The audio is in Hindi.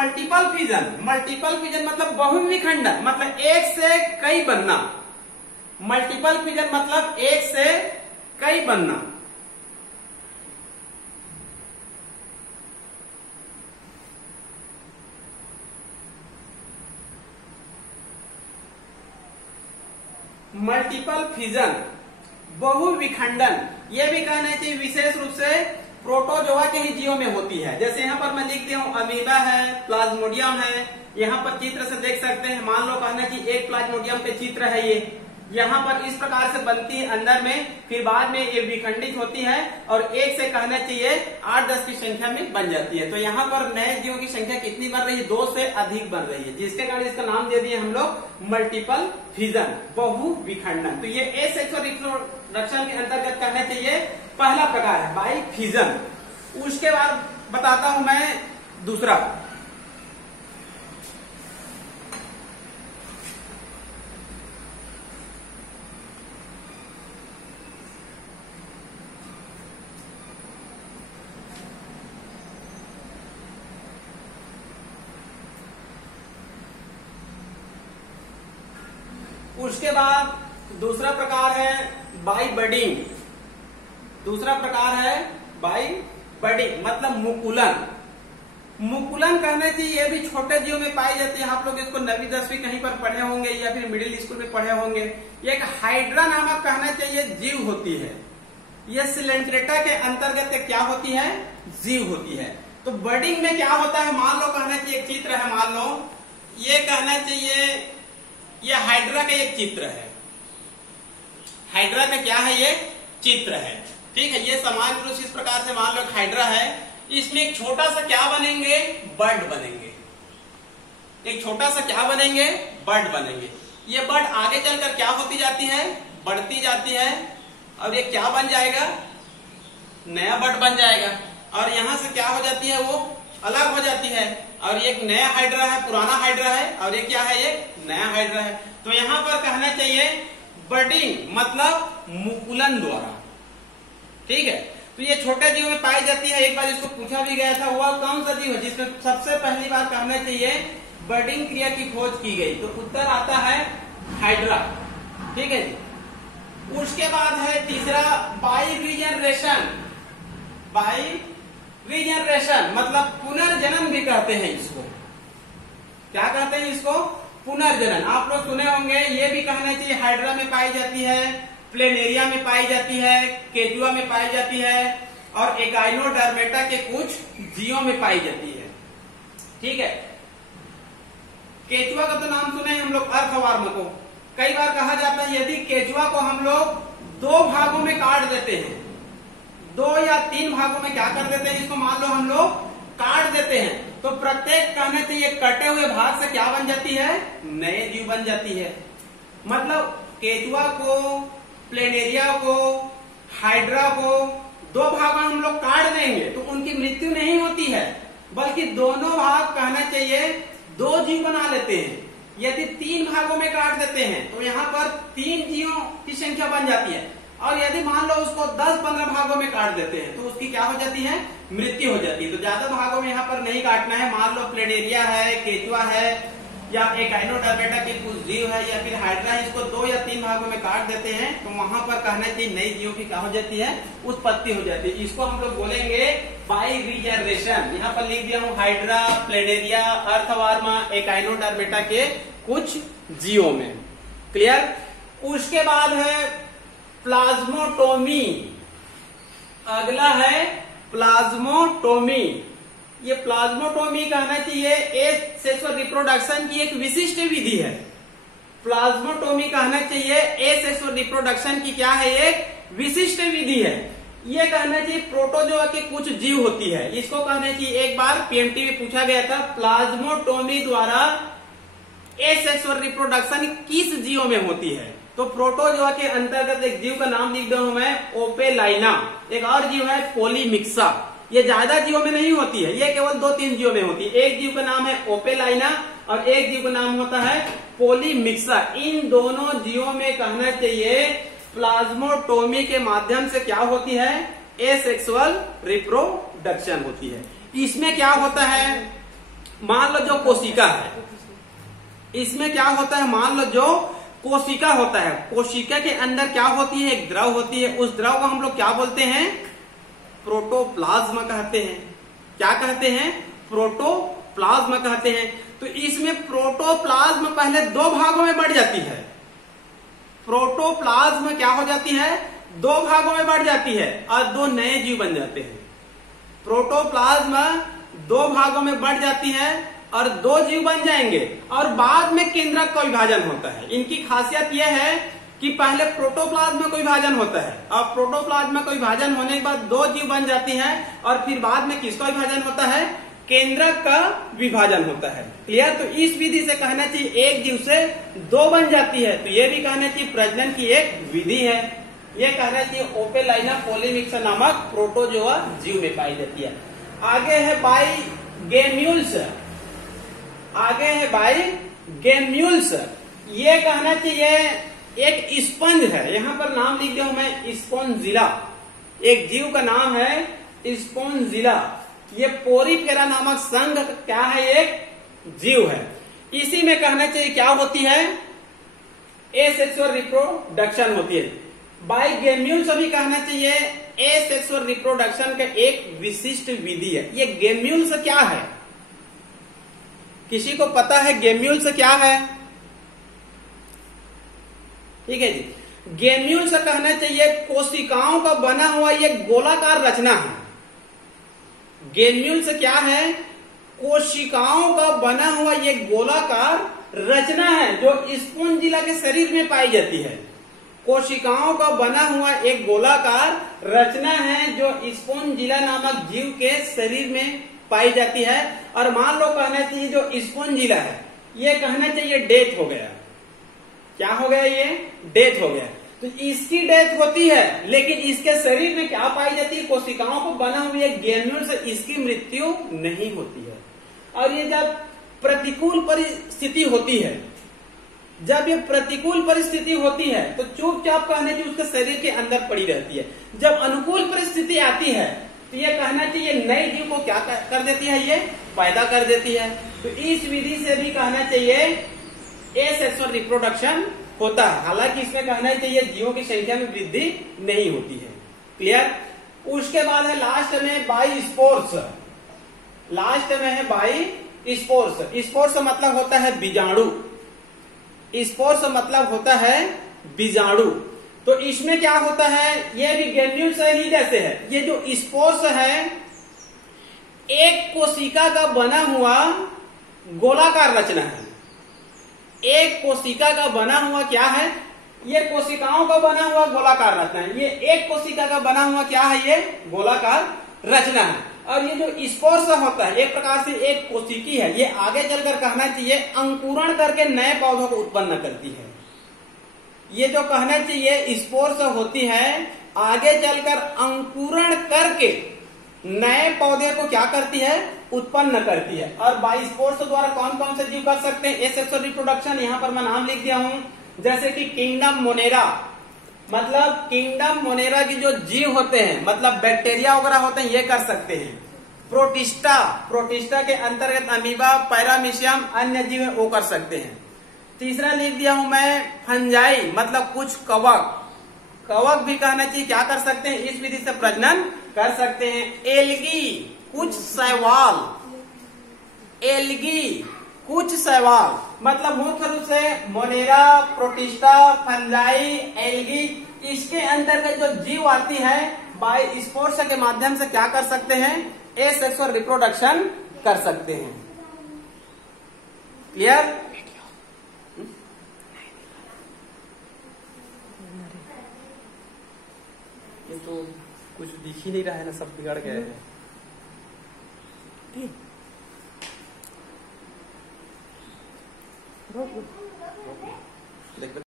मल्टीपल फिजन, मल्टीपल फिजन मतलब बहुविखंडन, मतलब एक से कई बनना। मल्टीपल फिजन मतलब एक से कई बनना। मल्टीपल फिजन, बहुविखंडन, ये भी कहना चाहिए विशेष रूप से प्रोटोजोआ के ही जीवों में होती है। जैसे यहाँ पर मैं लिख दिया हूँ अमीबा है, प्लाज्मोडियम है, यहाँ पर चित्र से देख सकते हैं। मान लो कहना चाहिए एक प्लाज्मोडियम पे चित्र है, ये यहाँ पर इस प्रकार से बनती है अंदर में, फिर बाद में ये विखंडित होती है और एक से कहना चाहिए 8-10 की संख्या में बन जाती है। तो यहाँ पर नए जीवों की संख्या कितनी बन रही है? 2 से अधिक बन रही है, जिसके कारण इसका नाम दे दिए हम लोग मल्टीपल फिजन, बहुविखंडन। तो ये एसेक्सुअल रिप्रोडक्शन के अंतर्गत कहना चाहिए पहला प्रकार है बाई फिजन। उसके बाद बताता हूं मैं दूसरा। उसके बाद दूसरा प्रकार है बाई बडिंग। दूसरा प्रकार है बाई बडिंग मतलब मुकुलन। मुकुलन कहने चाहिए ये भी छोटे जीवों में पाई जाती है। आप लोग इसको 9वीं 10वीं कहीं पर पढ़े होंगे या फिर मिडिल स्कूल में पढ़े होंगे। ये एक हाइड्रा नामक कहना चाहिए जीव होती है। ये सिलेंट्रेटा के अंतर्गत क्या होती है? जीव होती है। तो बडिंग में क्या होता है? मान लो कहना चाहिए एक चित्र है, मान लो ये कहना चाहिए ये हाइड्रा का एक चित्र है। हाइड्रा का क्या है? ये चित्र है, ठीक है। ये सामान्य रूप से इस प्रकार से मान लो हाइड्रा है, इसमें एक छोटा सा क्या बनेंगे? बर्ड बनेंगे। एक छोटा सा क्या बनेंगे? बर्ड बनेंगे। ये बर्ड आगे चलकर क्या होती जाती है? बढ़ती जाती है और ये क्या बन जाएगा? नया बर्ड बन जाएगा। और यहां से क्या हो जाती है? वो अलग हो जाती है और एक नया हाइड्रा है, पुराना हाइड्रा है, और ये क्या है? एक नया हाइड्रा है। तो यहाँ पर कहना चाहिए बडिंग मतलब मुकुलन द्वारा, ठीक है। तो ये छोटे जीव में पाई जाती है। एक बार इसको पूछा भी गया था, वह कौन सा जीव है जिसमें सबसे पहली बार कहना चाहिए बडिंग क्रिया की खोज की गई? तो उत्तर आता है हाइड्रा, ठीक है जी। उसके बाद है तीसरा बाई रीजनरेशन। बाई रीजनरेशन मतलब पुनर्जनन भी कहते हैं इसको। क्या कहते हैं इसको? पुनर्जनन। आप लोग सुने होंगे, ये भी कहना चाहिए हाइड्रा में पाई जाती है, प्लेनेरिया में पाई जाती है, केचुआ में पाई जाती है और एकाइनोडर्मेटा के कुछ जीवों में पाई जाती है, ठीक है। केचुआ का तो नाम सुने हम लोग, अर्थवर्म को। कई बार कहा जाता है यदि केचुआ को हम लोग 2 भागों में काट देते हैं, 2 या 3 भागों में क्या कर देते हैं, जिसको मान लो हम लोग काट देते हैं, तो प्रत्येक कहने से ये कटे हुए भाग से क्या बन जाती है? नए जीव बन जाती है। मतलब केचुआ को, प्लेनेरिया को, हाइड्रा को 2 भागों में हम लोग काट देंगे तो उनकी मृत्यु नहीं होती है, बल्कि दोनों भाग कहना चाहिए 2 जीव बना लेते हैं। यदि 3 भागों में काट देते हैं तो यहाँ पर 3 जीवों की संख्या बन जाती है। और यदि मान लो उसको 10-15 भागों में काट देते हैं तो उसकी क्या हो जाती है? मृत्यु हो जाती है। तो ज्यादा भागों में यहाँ पर नहीं काटना है। मान लो प्लेनेरिया है, केचुआ है या एकाइनोडर्मेटा के कुछ जीव है या फिर हाइड्रा है, इसको 2 या 3 भागों में काट देते हैं तो वहां पर कहना चाहिए नई जीवों की क्या हो जाती है? उत्पत्ति हो जाती है। इसको हम लोग बोलेंगे बाई रीजनरेशन। यहाँ पर लिख दिया हूँ हाइड्रा, प्लेनेरिया, अर्थवर्म, एकाइनोडर्मेटा के कुछ जीवों में। क्लियर? उसके बाद है प्लाज्मोटोमी। अगला है प्लाज्मोटोमी। ये प्लाज्मोटोमी कहना चाहिए एसेक्सुअल रिप्रोडक्शन की एक विशिष्ट विधि है। प्लाज्मोटोमी कहना चाहिए एसेक्सुअल रिप्रोडक्शन की क्या है? एक विशिष्ट विधि है। ये कहना चाहिए प्रोटोजोआ के कुछ जीव होती है। इसको कहना चाहिए, एक बार पीएमटी में पूछा गया था, प्लाज्मोटोमी द्वारा एसेक्सुअल रिप्रोडक्शन किस जीवों में होती है? तो प्रोटोजोआ के अंतर्गत एक जीव का नाम लिख दूं मैं, ओपेलाइना। एक और जीव है पोलीमिक्सा। ये ज्यादा जीवों में नहीं होती है, ये केवल 2-3 जीवों में होती है। एक जीव का नाम है ओपेलाइना और एक जीव का नाम होता है पोलीमिक्सा। इन दोनों जीवों में कहना चाहिए प्लाज्मोटोमी के माध्यम से क्या होती है? एसेक्सुअल रिप्रोडक्शन होती है। इसमें क्या होता है? मान लो जो कोशिका है, इसमें क्या होता है, मान लो जो कोशिका होता है, कोशिका के अंदर क्या होती है, एक द्रव होती है। उस द्रव को हम लोग क्या बोलते हैं, प्रोटोप्लाज्म कहते हैं। क्या कहते हैं, प्रोटोप्लाज्म कहते हैं। तो इसमें प्रोटोप्लाज्म पहले दो भागों में बढ़ जाती है। प्रोटोप्लाज्म क्या हो जाती है, दो भागों में बढ़ जाती है और दो नए जीव बन जाते हैं। प्रोटोप्लाज्म दो भागों में बढ़ जाती है और दो जीव बन जाएंगे और बाद में केंद्रक का विभाजन होता है। इनकी खासियत यह है कि पहले प्रोटोप्लाज्म में कोई विभाजन होता है और प्रोटोप्लाज्म में कोई विभाजन होने के बाद दो जीव बन जाती हैं और फिर बाद में किसका विभाजन होता है, केंद्रक का विभाजन होता है। क्लियर। तो इस विधि से कहना चाहिए एक जीव से दो बन जाती है। तो ये भी कहना चाहिए प्रजनन की एक विधि है। ये कहना चाहिए ओपेलाइना पोलीमिक्स नामक प्रोटोजोआ जीव में पाई जाती है। आगे है बाइगेम्यूल्स। आगे है बाइगेम्यूल्स। ये कहना चाहिए एक स्पंज है। यहाँ पर नाम लिख दिया हूं मैं, स्पोंजिला। एक जीव का नाम है स्पोंजिला। ये पोरीफेरा नामक संघ क्या है, एक जीव है। इसी में कहना चाहिए क्या होती है, एसेक्सुअल रिप्रोडक्शन होती है। बाइगेम्यूल्स भी कहना चाहिए एसेक्सुअल रिप्रोडक्शन का एक विशिष्ट विधि है। ये गेम्यूल्स क्या है, किसी को पता है गेम्यूल्स क्या है? ठीक है जी। गेम्यूल्स कहना चाहिए कोशिकाओं का बना हुआ ये गोलाकार रचना है। गेम्यूल्स क्या है, कोशिकाओं का बना हुआ ये गोलाकार रचना है जो स्पोंजिला के शरीर में पाई जाती है। कोशिकाओं का बना हुआ एक गोलाकार रचना है जो स्पोंजिला नामक जीव के शरीर में पाई जाती है। और मान लो कहना चाहिए जो स्पोंजिला है ये कहना चाहिए डेथ हो गया। क्या हो गया, ये डेथ हो गया। तो इसकी डेथ होती है लेकिन इसके शरीर में क्या पाई जाती है, कोशिकाओं को बना हुआ गेम्यूल से इसकी मृत्यु नहीं होती है। और ये जब प्रतिकूल परिस्थिति होती है, जब ये प्रतिकूल परिस्थिति होती है तो चुपचाप कहने की उसके शरीर के अंदर पड़ी रहती है। जब अनुकूल परिस्थिति आती है तो ये कहना चाहिए नए जीव को क्या कर देती है, ये पैदा कर देती है। तो इस विधि से भी कहना चाहिए एसेक्सुअल रिप्रोडक्शन होता है। हालांकि इसमें कहना चाहिए जीवों की संख्या में वृद्धि नहीं होती है। क्लियर। उसके बाद है लास्ट में बाइस्पोर्स। लास्ट में है बाइस्पोर्स। स्पोर्स मतलब होता है बीजाणु। स्पोर्स मतलब होता है बीजाणु। तो इसमें क्या होता है, ये भी गेम्यूल्स ही जैसे है। ये जो स्पोर्स है एक कोशिका का बना हुआ गोलाकार रचना है। एक कोशिका का बना हुआ क्या है, ये कोशिकाओं का बना हुआ गोलाकार रचना है। ये एक कोशिका का बना हुआ क्या है, ये गोलाकार रचना है। और ये जो स्पोर्स होता है एक प्रकार से एक कोशिकी है। ये आगे चलकर कहना चाहिए अंकुरण करके नए पौधों को उत्पन्न करती है। ये जो कहना चाहिए स्पोर्स होती है आगे चलकर अंकुरण करके नए पौधे को क्या करती है, उत्पन्न करती है। और बाइस्पोर्स द्वारा कौन कौन से जीव कर सकते हैं एसेक्सुअल रिप्रोडक्शन, यहाँ पर मैं नाम लिख दिया हूं। जैसे कि किंगडम मोनेरा, मतलब किंगडम मोनेरा की जो जीव होते हैं मतलब बैक्टीरिया वगैरह होते हैं ये कर सकते हैं। प्रोटिस्टा, प्रोटिस्टा के अंतर्गत अमीबा, पैरामीशियम अन्य जीव वो कर सकते हैं। तीसरा लिख दिया हूं मैं फंजाई, मतलब कुछ कवक। कवक भी कहना चाहिए क्या कर सकते हैं, इस विधि से प्रजनन कर सकते हैं। एल्गी, कुछ शैवाल। एल्गी, कुछ शैवाल मतलब मुख्य रूप से मोनेरा, प्रोटिस्टा, फंजाई, एल्गी, इसके अंतर्गत जो जीव आती है बाइस्पोर्स के माध्यम से क्या कर सकते हैं, एसेक्सुअल रिप्रोडक्शन कर सकते हैं। क्लियर। ये तो कुछ दिख ही नहीं रहा है ना, सब बिगड़ गए हैं। देखो